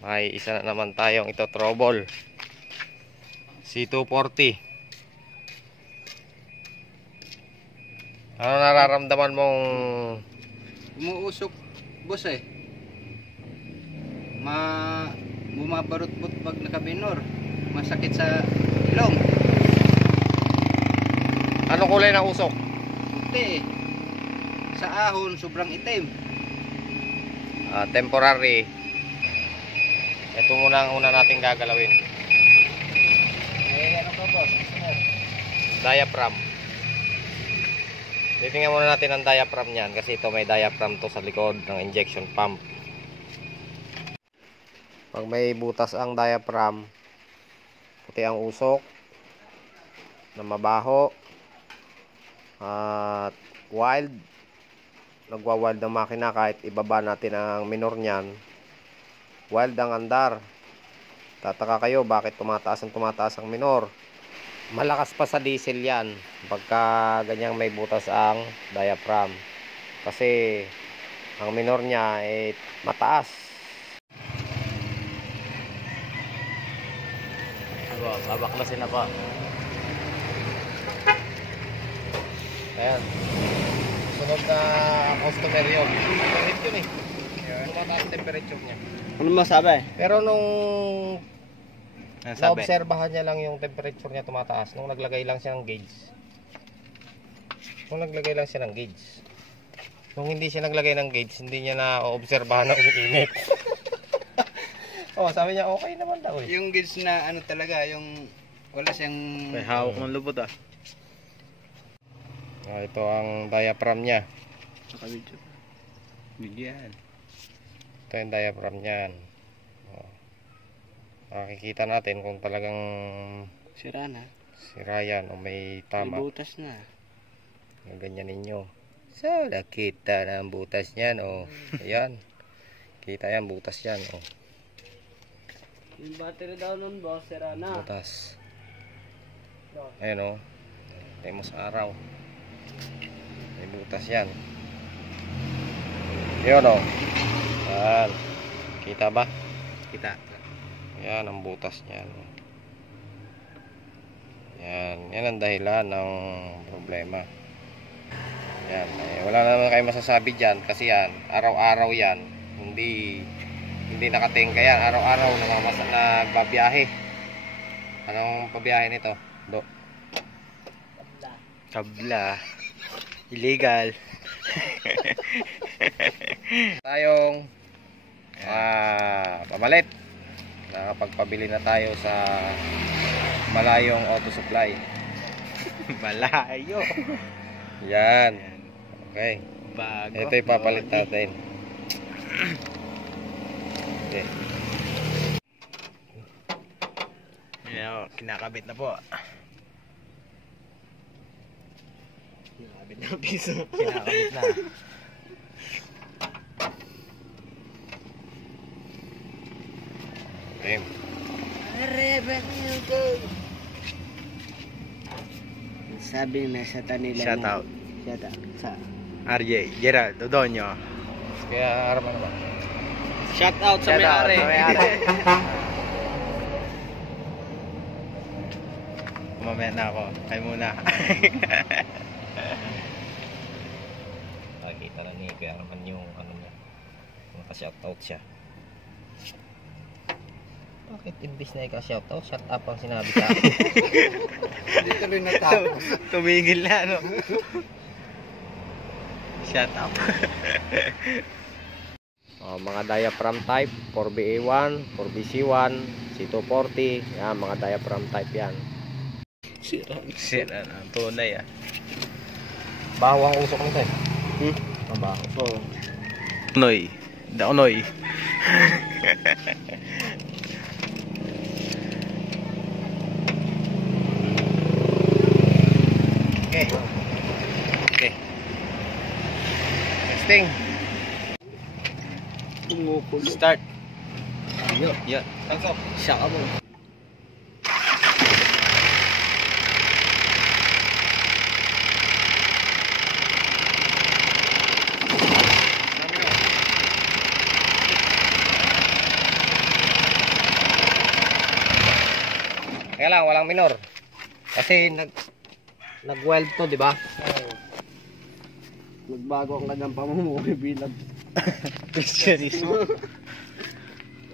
May isa na naman tayong ito trouble. C240. Ano nararamdaman mong Umuusok, boss eh. Bumabarot-bot pag nakabinor. Masakit sa ilong. ano kulay ng usok? Puti eh. Sa ahon, sobrang itim. Temporary. Ito muna ang una nating gagalawin. Ano ka, boss? Diaphragm. Titingnan muna natin ang diaphragm niyan kasi ito may diaphragm to sa likod ng injection pump. Pag may butas ang diaphragm, puti ang usok na mabaho at wild, nagwa-wild ng makina kahit ibaba natin ang minor niyan, wild ang andar. Tataka kayo bakit tumataas ang minor. Malakas pa sa diesel yan pagka ganyang may butas ang diaphragm kasi ang minor niya ay mataas. Babaklasin na pa. Ayan. Sunod na customer yun. Favorite yun eh. Tumataas ang temperature niya. Ano masabi? Pero nung naobserbahan niya lang yung temperature niya tumataas nung naglagay lang siya ng gauge. Nung hindi siya naglagay ng gauge, hindi niya na-obserbahan na umiinit. Oh, sabi niya okay naman daw eh. Yung gauge na ano talaga, yung wala siyang... May hawak ng lubot ah. Ito ang diaphragm niya. Nakabidyo. Bigyan. Ito yung diaphragm niyan. Makikita natin kung talagang Sira na. sira yan o may tama. May butas na. Ganyan ninyo. So, nakita na ang butas niyan. O, ayan. Kita yan, butas yan. O, Yung battery daw nun, boss, sira na. butas. Ayan o. Tayo mo sa araw. May butas yan. Yun o. Ayan. Kita ba? Kita. Yan ang butas niyan. Yan ang dahilan ng problema. Yan, wala naman kayo masasabi diyan kasi yan, araw-araw yan. Hindi nakatingka yan, araw-araw nagbabiyahe. Anong pabiyahe nito? Tabla. Illegal. Tayong pamalit. Nakapagpabili na tayo sa malayong auto supply. Malayo. Yan. Okay. Bago. Ito ipapalit natin. Okay. Yan, kinakabit na po. Kinakabit na piso. Kinakabit na. Okay. Sabi na sa tanila. Shout out. Shout out. Sa RJ, Gerald, Dodonyo. Kaya harapan naman. shout out sa may-ari. Mamaya na ako. Kayo muna. Nakikita na ni Kuya Arman yung ano niya. Naka-shoutout siya. Bakit imbis na ika-shoutout, shut up ang sinabi sa akin? Hindi tuloy natapos. Tumigil na, no? Shut up. Mga diaphragm type 4BA1, 4BC1, C240. Yan, mga diaphragm type yan. Sira na. Tunay ah. Baho ang usok nito eh. Mabaho. Oo. Noy. Da Noy. Okay. Okay. Testing. Start. Yo. Yan. Tansok. Saka mo. lang, walang minor. Kasi nag-weld to, di ba? Nagbago ang kanyang pamumuhay bilang Christianismo.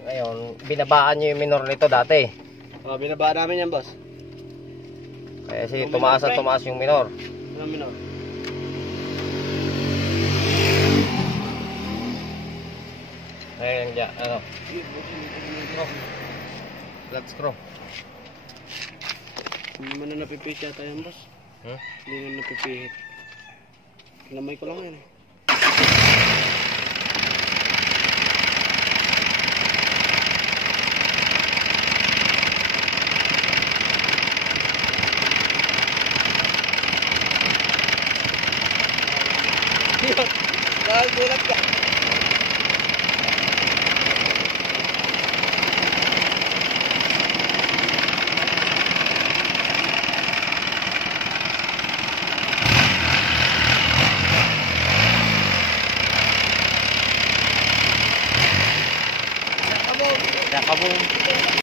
Ngayon, binabaan nyo yung minor nito dati. binaba namin yan, boss. Kaya si tumaas at tumaas yung minor. Ano minor? Ngayon, ano? Flat screw. Hindi man na napipihit yata yan, boss. Hindi na napipihit. Lamay ko lang yan. Nakagulat ka. Nakabong.